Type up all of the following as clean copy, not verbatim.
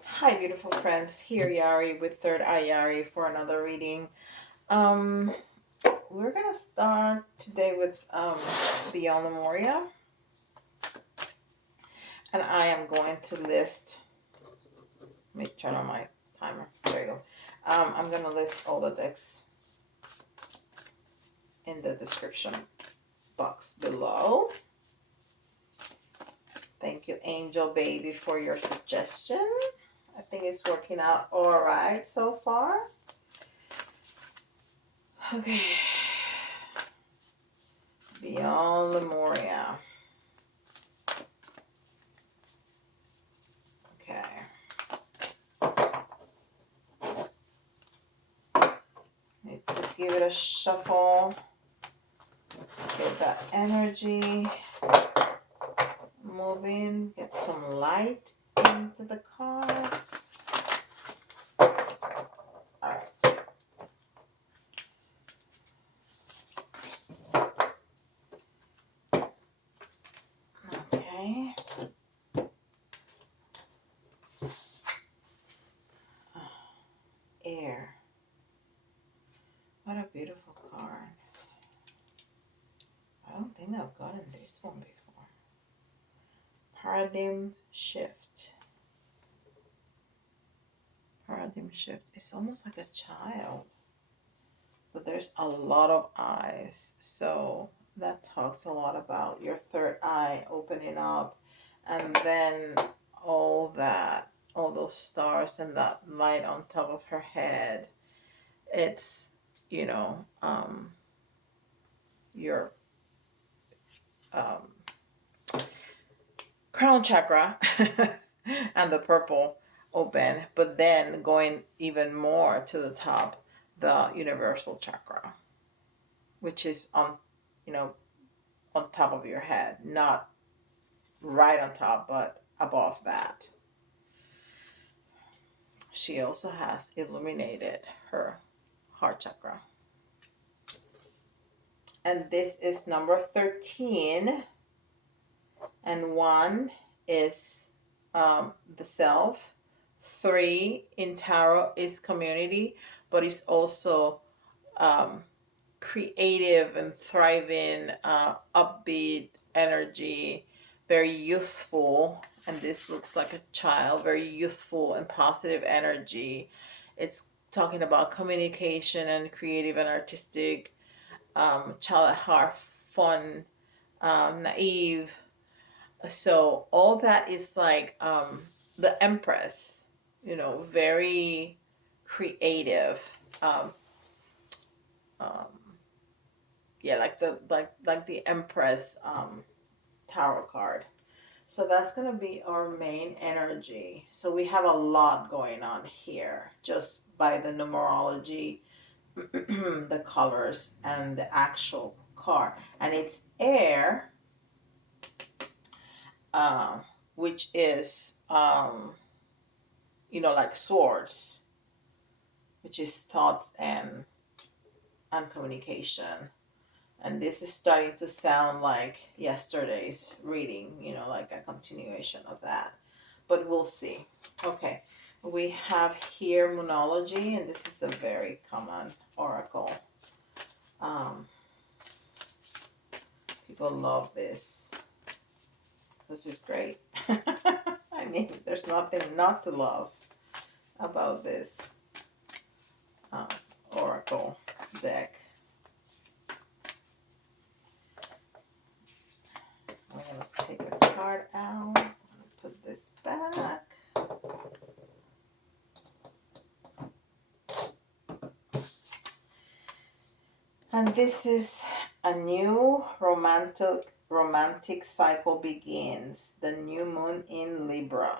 Hi, beautiful friends. Here, Yari with Third Eye Yari for another reading. Um, we're gonna start today with Beyond Lemuria, and I am going to list. Let me turn on my timer. There you go. I'm gonna list all the decks in the description box below. Thank you, Angel Baby, for your suggestion. I think it's working out all right so far. Okay. Beyond Lemuria. Okay. Need to give it a shuffle to get that energy moving, get some light into the cards. Alright. Okay. Air. What a beautiful card. I don't think I've gotten this one before. Paradigm shift. Paradigm shift. It's almost like a child, but there's a lot of eyes. So that talks a lot about your third eye opening up, and then all that, all those stars and that light on top of her head. It's, you know, your um, crown chakra and the purple open, but then going even more to the top, the universal chakra, which is on, you know, on top of your head, not right on top, but above that. She also has illuminated her heart chakra. And this is number 13. And 1 is the self. 3 in tarot is community, but it's also um, creative and thriving, upbeat energy, very youthful. And this looks like a child, very youthful and positive energy. It's talking about communication and creative and artistic, child at heart, fun, naive. So all that is like the Empress, very creative. Um, um, yeah, like the Empress tarot card. So that's gonna be our main energy. So we have a lot going on here just by the numerology, the colors, and the actual card. And it's air, uh, which is like swords, which is thoughts and communication. And this is starting to sound like yesterday's reading, like a continuation of that. But we'll see. Okay, we have here Moonology, and this is a very common oracle. Um, People love this. This is great. I mean, there's nothing not to love about this um, oracle deck. I'm going to take a card out and put this back. And this is a new romantic cycle begins. The new moon in Libra.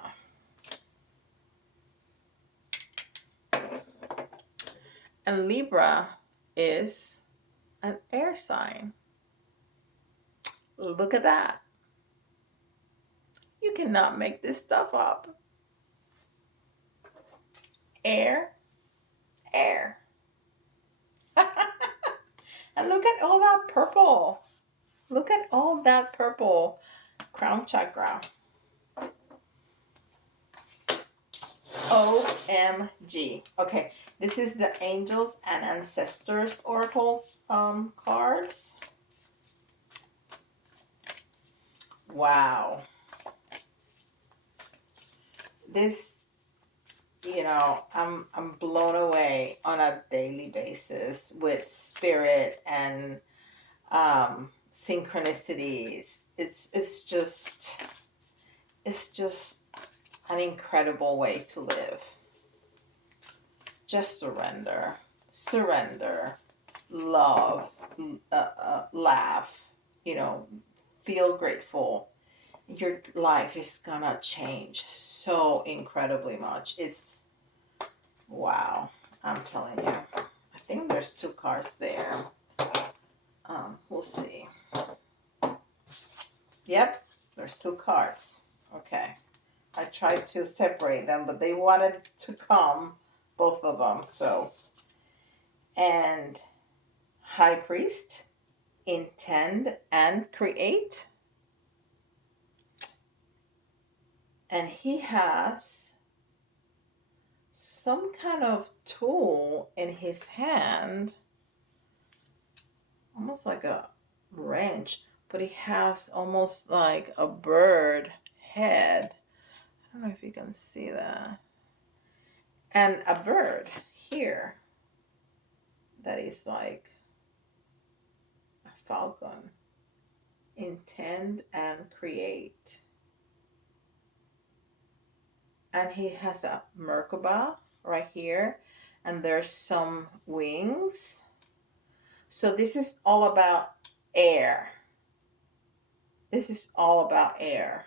And Libra is an air sign. Look at that. You cannot make this stuff up. Air, air. And look at all that purple. Look at all that purple crown chakra. OMG. Okay, this is the Angels and Ancestors Oracle cards. Wow. This, I'm blown away on a daily basis with spirit and synchronicities. It's just an incredible way to live. Just surrender, love, laugh, feel grateful. Your life is gonna change so incredibly much. It's wow. I'm telling you. I think there's 2 cards there. We'll see. Yep, there's 2 cards. Okay. I tried to separate them, but they wanted to come, both of them. So, and High Priest, intend and create. And he has some kind of tool in his hand, almost like a wrench, but he has almost like a bird head. I don't know if you can see that. And a bird here that is like a falcon. Intend and create. And he has a Merkaba right here, and there's some wings. So this is all about air. This is all about air.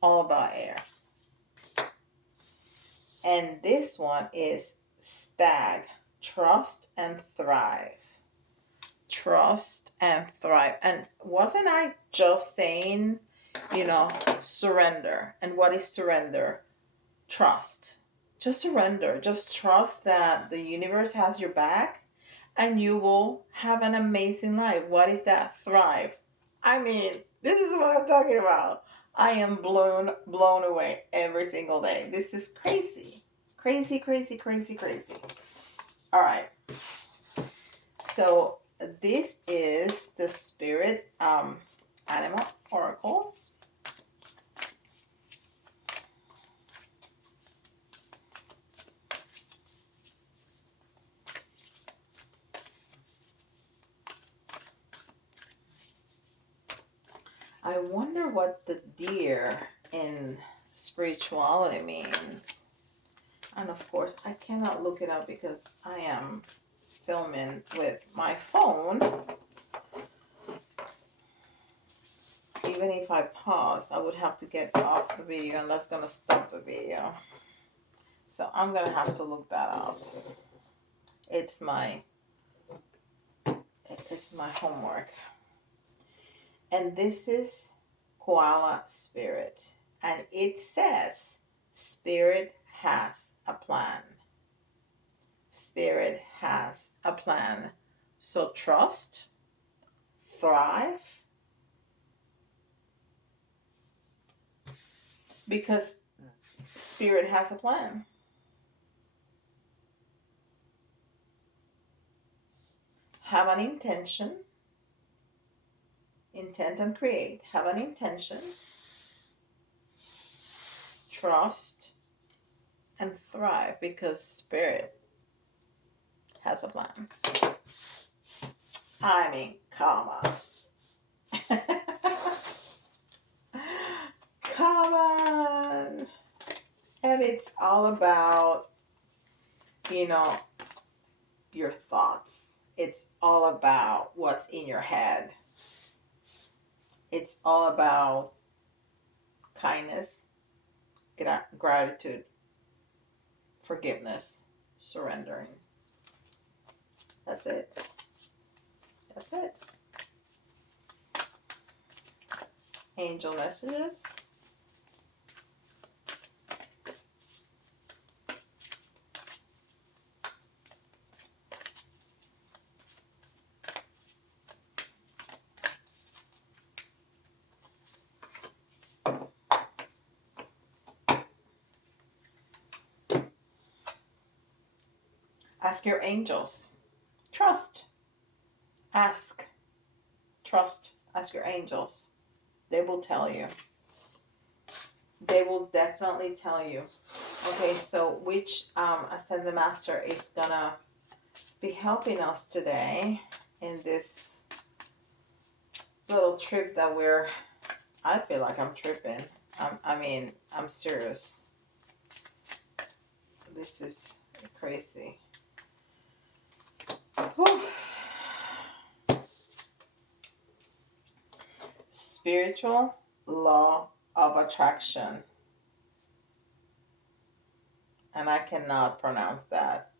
All about air. And this one is Stag, trust and thrive. Trust and thrive. And wasn't I just saying, surrender? And what is surrender? Trust. Just surrender. Just trust that the universe has your back and you will have an amazing life. What is that? Thrive. I mean, this is what I'm talking about. I am blown away every single day. This is crazy. Crazy, crazy, crazy, crazy. All right. So this is the Spirit Animal Oracle. I wonder what the deer in spirituality means. And of course, I cannot look it up because I am filming with my phone. Even if I pause, I would have to get off the video, and that's going to stop the video. So I'm going to have to look that up. It's my homework. And this is Koala Spirit. And it says, Spirit has a plan. Spirit has a plan. So trust, thrive, because Spirit has a plan. Have an intention. Intent and create. Have an intention. Trust and thrive, because Spirit has a plan. I mean, come on. Come on. And it's all about, your thoughts. It's all about what's in your head. It's all about kindness, gratitude, forgiveness, surrendering. That's it. That's it. Angel messages. Ask your angels. Trust. Ask. Trust. Ask your angels. They will tell you. They will definitely tell you. Okay, so which Ascended Master is gonna be helping us today in this little trip that I feel like I'm tripping. I'm serious. This is crazy. Whew. Spiritual law of attraction. And I cannot pronounce that.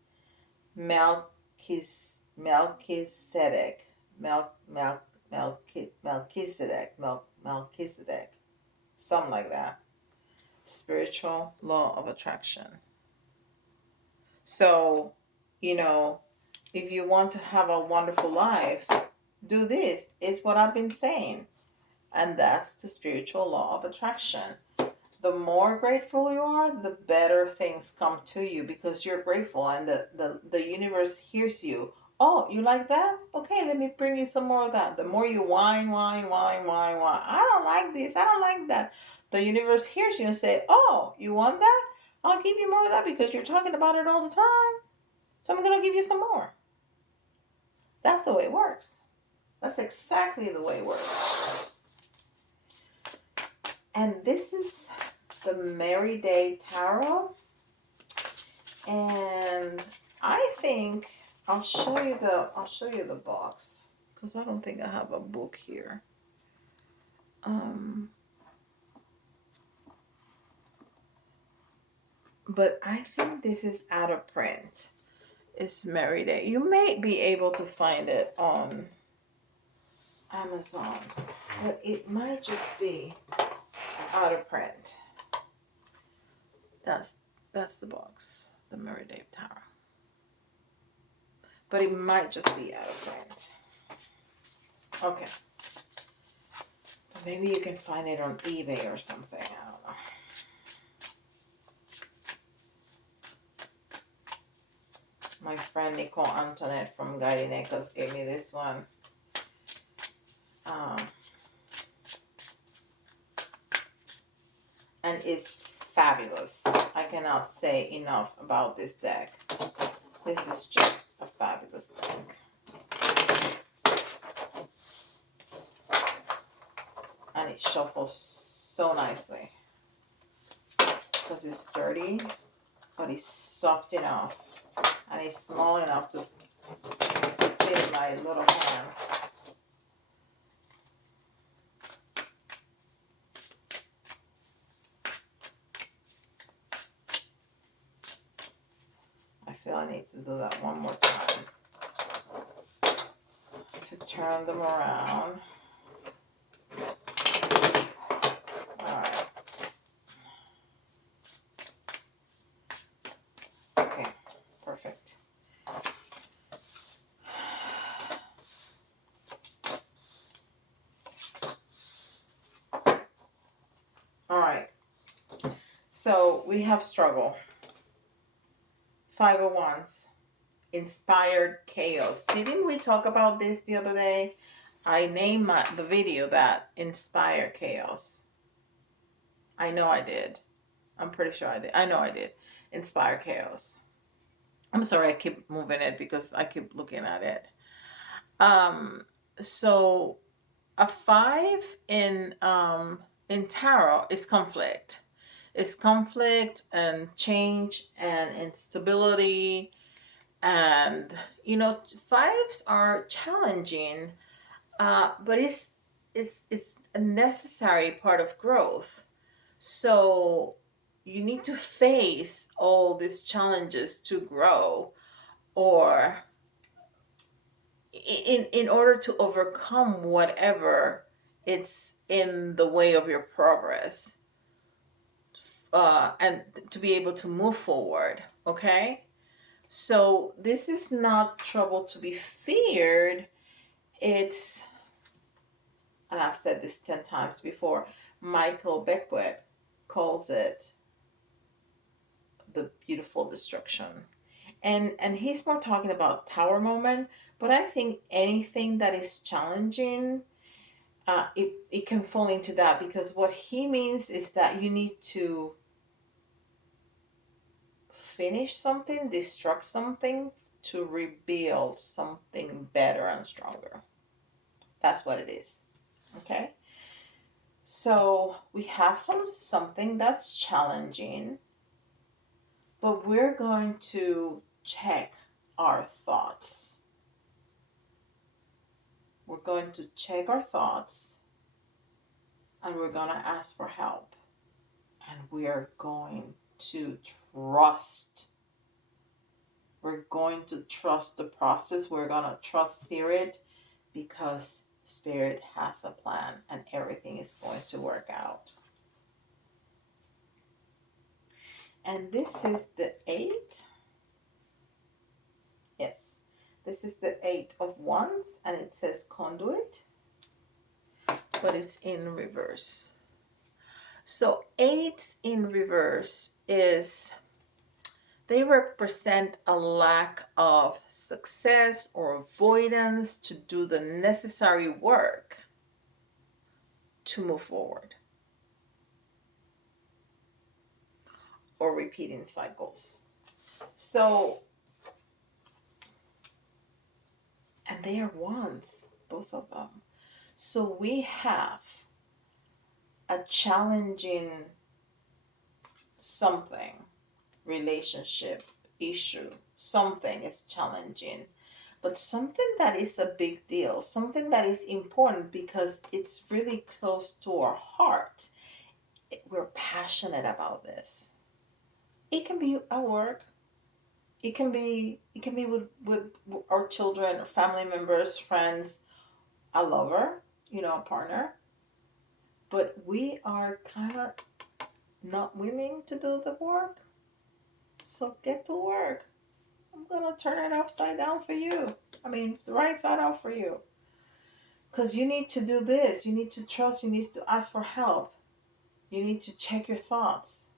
Melchizedek. Melchizedek. Something like that. Spiritual law of attraction. So, if you want to have a wonderful life, do this. It's what I've been saying. And that's the spiritual law of attraction. The more grateful you are, the better things come to you because you're grateful and the universe hears you. Oh, you like that? Okay, let me bring you some more of that. The more you whine. I don't like this. I don't like that. The universe hears you and say, oh, you want that? I'll give you more of that because you're talking about it all the time. So I'm going to give you some more. That's the way it works. That's exactly the way it works. And this is the Maryday Tarot. And I think I'll show you the box because I don't think I have a book here. But I think this is out of print. It's Maryday. You may be able to find it on Amazon, but it might just be out of print. That's the box, the Maryday Tarot. But it might just be out of print. Okay. Maybe you can find it on eBay or something. I don't know. My friend Nicole Antoinette from Guiding Echoes gave me this one. And it's fabulous. I cannot say enough about this deck. This is just a fabulous deck. And it shuffles so nicely. Because it's dirty, but it's soft enough. And it's small enough to fit in my little hands. I feel I need to do that one more time. To turn them around. Alright. Okay, perfect. Alright. So we have struggle. 5 of Wands. Inspired chaos. Didn't we talk about this the other day? I named the video that Inspired Chaos. I know I did. I'm pretty sure I did. I know I did. Inspired Chaos. I'm sorry I keep moving it because I keep looking at it. So a 5 in tarot is conflict. It's conflict and change and instability. And 5s are challenging, but it's a necessary part of growth. So you need to face all these challenges to grow, or in order to overcome whatever it's in the way of your progress, and to be able to move forward. Okay. So this is not trouble to be feared. It's, and I've said this 10 times before, Michael calls it the beautiful destruction. And he's more talking about tower moment, but I think anything that is challenging, it can fall into that, because what he means is that you need to finish something, destruct something, to rebuild something better and stronger. That's what it is. Okay? So we have something that's challenging, but we're going to check our thoughts. We're going to check our thoughts, and we're going to ask for help. And we are going to trust. We're going to trust the process. We're going to trust Spirit, because Spirit has a plan and everything is going to work out. And this is the 8. Yes, this is the 8 of Wands, and it says conduit, but it's in reverse. So 8 in reverse is, they represent a lack of success or avoidance to do the necessary work to move forward, or repeating cycles. So, and they are wands, both of them. So we have a challenging something, relationship, issue, something is challenging, but something that is a big deal, something that is important because it's really close to our heart. We're passionate about this. It can be at work. It can be with our children, family members, friends, a lover, a partner. But we are kind of not willing to do the work. So get to work. I'm going to turn it upside down for you. The right side out for you. Because you need to do this. You need to trust. You need to ask for help. You need to check your thoughts.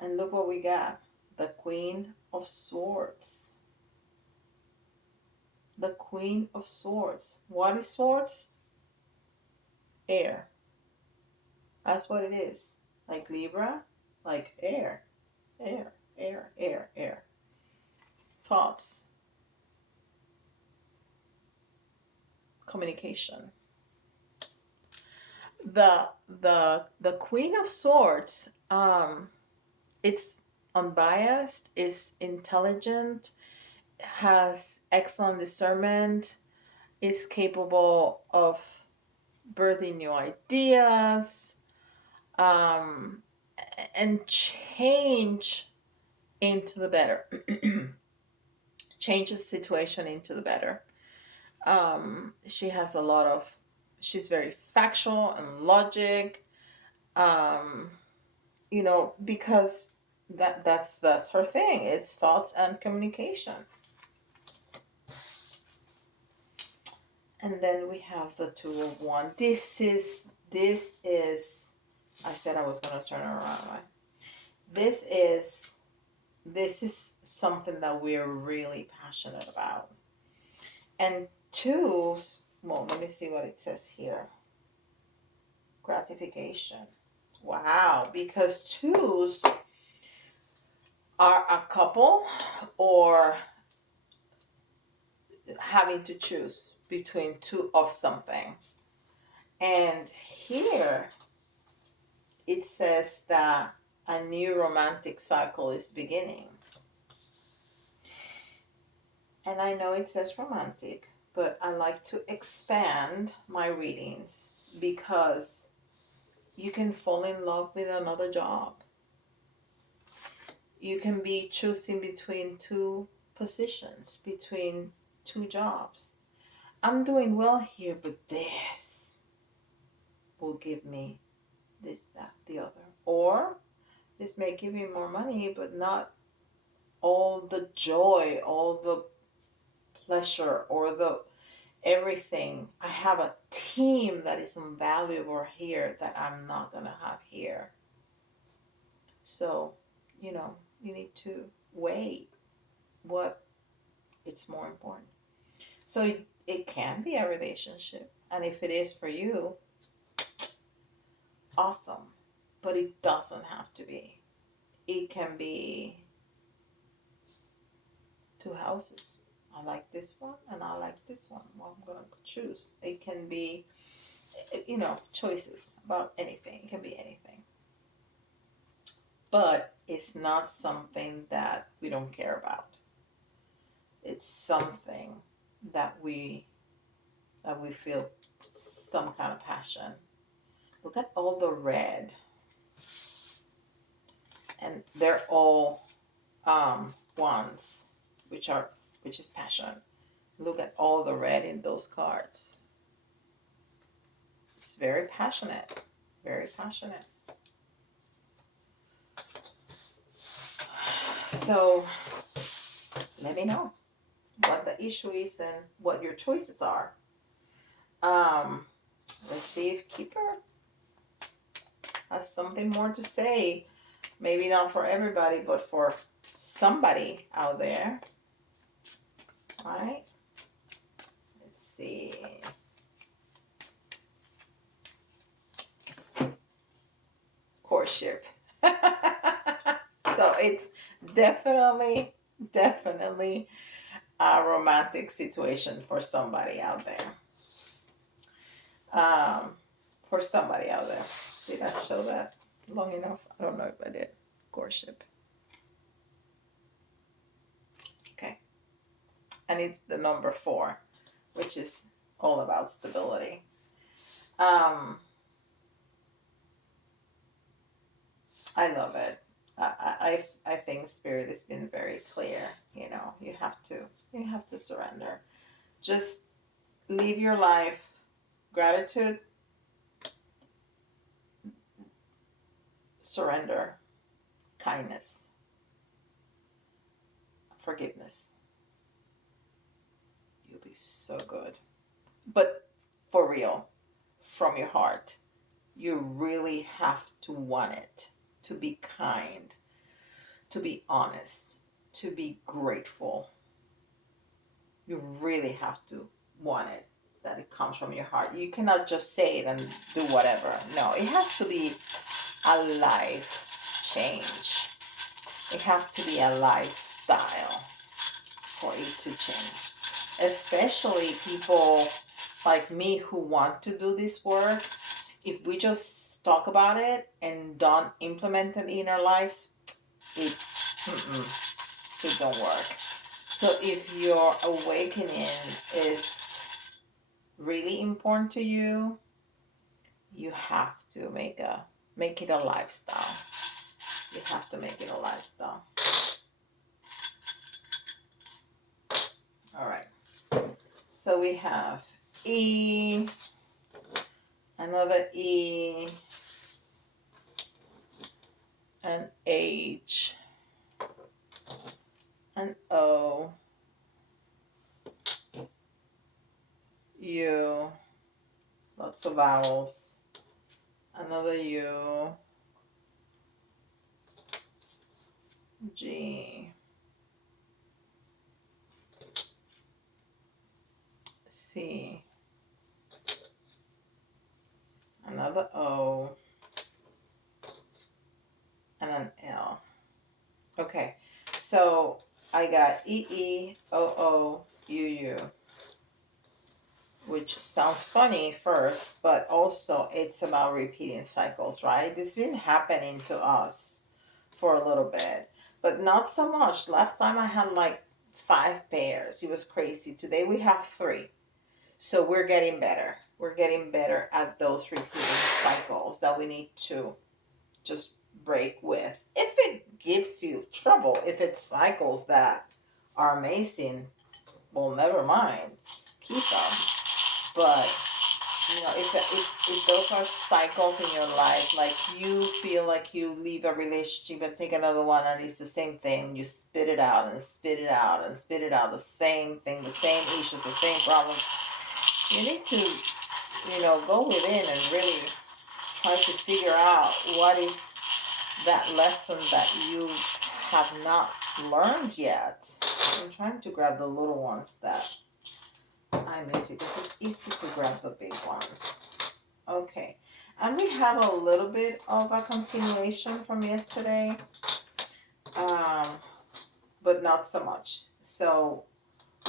And look what we got. The Queen of Swords. The Queen of Swords. What is swords? Air. That's what it is. Like Libra, like air. Air, air, air, air. Thoughts. Communication. The Queen of Swords, it's unbiased, is intelligent, has excellent discernment, is capable of birthing new ideas, and change into the better. Change the situation into the better. She has a lot of, she's very factual and logic, because that's her thing. It's thoughts and communication. And then we have the Two of Wands. This is I said I was going to turn it around, right? This is something that we're really passionate about. And twos, well, let me see what it says here. Gratification. Wow, because twos are a couple, or having to choose between two of something. And here it says that a new romantic cycle is beginning. And I know it says romantic, but I like to expand my readings, because you can fall in love with another job. You can be choosing between two positions, between two jobs. I'm doing well here, but this will give me this, that, the other. Or this may give me more money, but not all the joy, all the pleasure, or the everything. I have a team that is invaluable here that I'm not going to have here. So, You need to weigh what it's more important. So it can be a relationship. And if it is for you, awesome. But it doesn't have to be. It can be two houses. I like this one and I like this one. Well, I'm going to choose. It can be, choices about anything. It can be anything. But it's not something that we don't care about. It's something that we feel some kind of passion. Look at all the red. And they're all ones, which is passion. Look at all the red in those cards. It's very passionate. Very passionate. So let me know what the issue is and what your choices are. Let's see if Kipper has something more to say. Maybe not for everybody, but for somebody out there. All right. Let's see. Courtship. So it's definitely a romantic situation for somebody out there. For somebody out there. Did I show that long enough? I don't know if I did. Courtship. Okay. And it's the number 4, which is all about stability. I love it. I think Spirit has been very clear. You have to surrender. Just live your life. Gratitude. Surrender. Kindness. Forgiveness. You'll be so good. But for real, from your heart, you really have to want it. To be kind, to be honest, to be grateful. You really have to want it, that it comes from your heart. You cannot just say it and do whatever. No, it has to be a life change. It has to be a lifestyle for it to change. Especially people like me who want to do this work. If we just talk about it and don't implement it in our lives, it don't work. So if your awakening is really important to you, you have to make it a lifestyle. You have to make it a lifestyle. All right. So we have E, another E, an H, an O, U, lots of vowels, another U, G, C, another O, and an L. Okay, so I got E, O, O, U, which sounds funny first, but also it's about repeating cycles, right? This has been happening to us for a little bit, but not so much. Last time I had like 5 pairs. It was crazy. Today we have 3. So we're getting better. We're getting better at those repeating cycles that we need to just break with. If it gives you trouble, if it's cycles that are amazing, well, never mind. Keep them. But, if those are cycles in your life, like you feel like you leave a relationship and take another one and it's the same thing, you spit it out and spit it out and spit it out, the same thing, the same issues, the same problems. You need to, go within and really try to figure out what is that lesson that you have not learned yet. I'm trying to grab the little ones that I missed because it's easy to grab the big ones. Okay, and we have a little bit of a continuation from yesterday, but not so much. So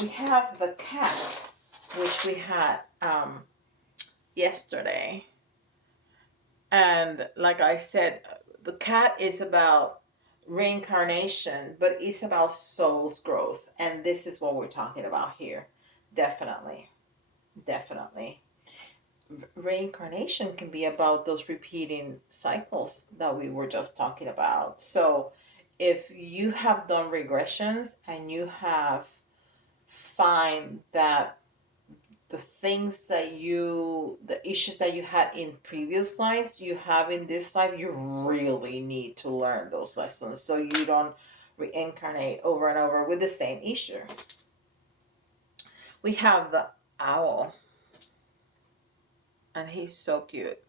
we have the cat, which we had yesterday. And like I said, the cat is about reincarnation, but it's about soul's growth. And this is what we're talking about here. Definitely. Definitely. Reincarnation can be about those repeating cycles that we were just talking about. So if you have done regressions and you have find that the issues that you had in previous lives, you have in this life, you really need to learn those lessons so you don't reincarnate over and over with the same issue. We have the owl, and he's so cute.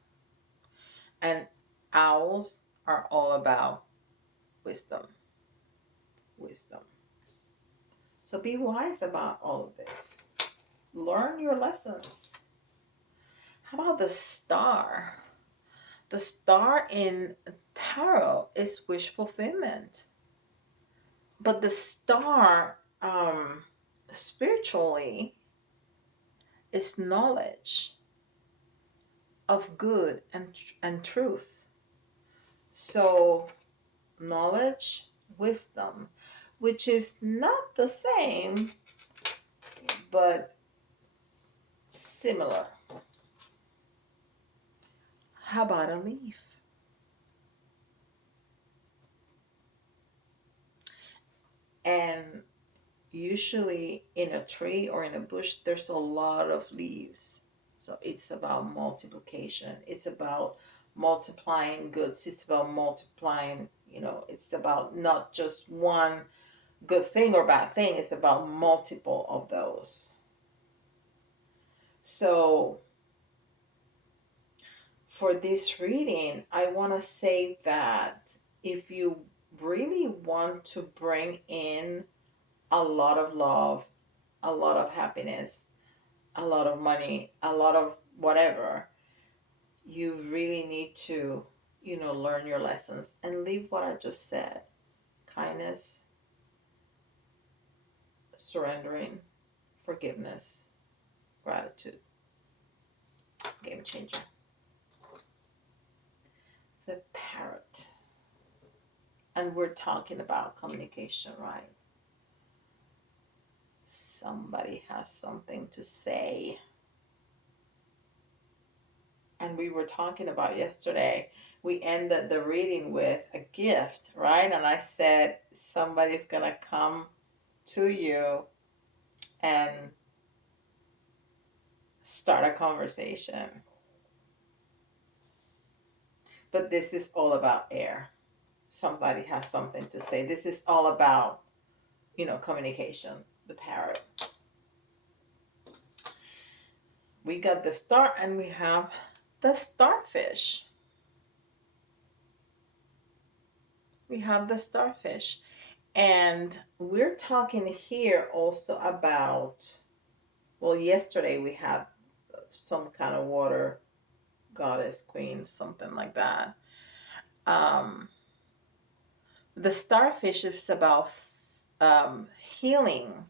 And owls are all about wisdom. Wisdom. So be wise about all of this. Learn your lessons. How about the star? The star in tarot is wish fulfillment. But the star spiritually is knowledge of good and truth. So knowledge, wisdom, which is not the same, but similar. How about a leaf? And usually in a tree or in a bush, there's a lot of leaves. So it's about multiplication. It's about multiplying goods. It's about multiplying, it's about not just one good thing or bad thing. It's about multiple of those. So for this reading, I want to say that if you really want to bring in a lot of love, a lot of happiness, a lot of money, a lot of whatever, you really need to, learn your lessons and leave what I just said. Kindness, surrendering, forgiveness, gratitude. Game changer. The parrot. And we're talking about communication, right? Somebody has something to say. And we were talking about yesterday, we ended the reading with a gift, right? And I said, somebody's going to come to you and start a conversation. But this is all about air. Somebody has something to say. This is all about, communication, the parrot. We got the star and we have the starfish. We have the starfish. And we're talking here also about, well, yesterday we had some kind of water goddess, queen, something like that. The starfish is about healing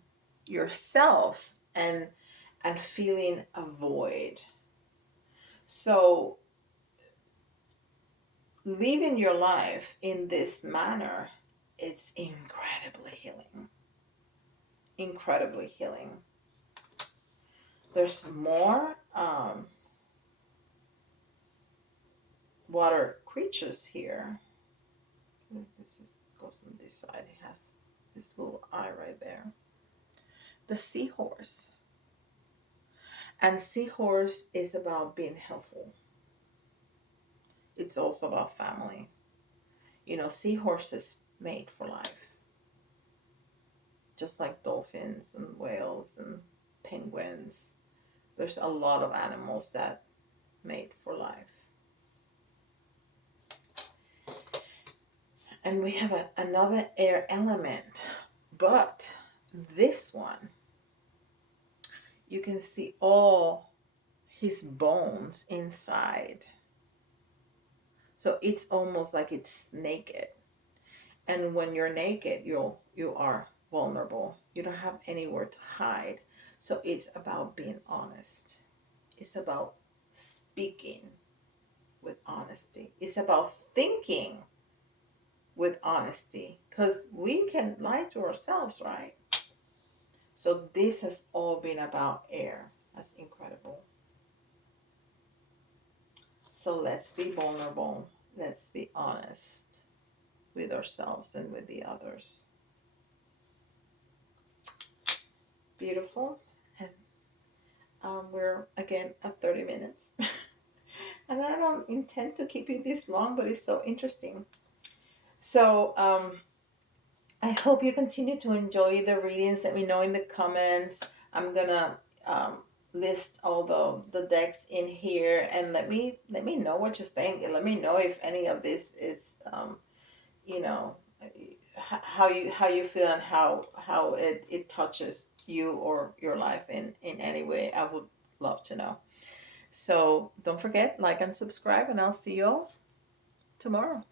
yourself and feeling a void. So living your life in this manner, it's incredibly healing. Incredibly healing. There's more water creatures here. Goes on this side. It has this little eye right there. The seahorse. And seahorse is about being helpful. It's also about family. Seahorses made for life. Just like dolphins and whales and penguins. There's a lot of animals that made for life. And we have another air element, but this one, you can see all his bones inside. So it's almost like it's naked. And when you're naked, you are vulnerable. You don't have anywhere to hide. So it's about being honest. It's about speaking with honesty. It's about thinking with honesty. Because we can lie to ourselves, right? So this has all been about air. That's incredible. So let's be vulnerable. Let's be honest with ourselves and with the others. Beautiful. And we're again at 30 minutes. And I don't intend to keep you this long, but it's so interesting. So I hope you continue to enjoy the readings. Let me know in the comments. I'm gonna list all the decks in here, and let me know what you think. And let me know if any of this is you know how you feel, and how it touches you or your life in any way. I would love to know. So don't forget, like and subscribe, and I'll see you all tomorrow.